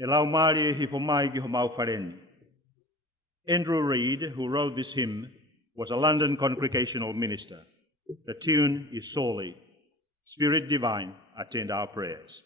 E lau mali e hifomai ki ho mau wharen. Andrew Reid, who wrote this hymn, was a London Congregational minister. The tune is Sorely. Spirit divine, attend our prayers.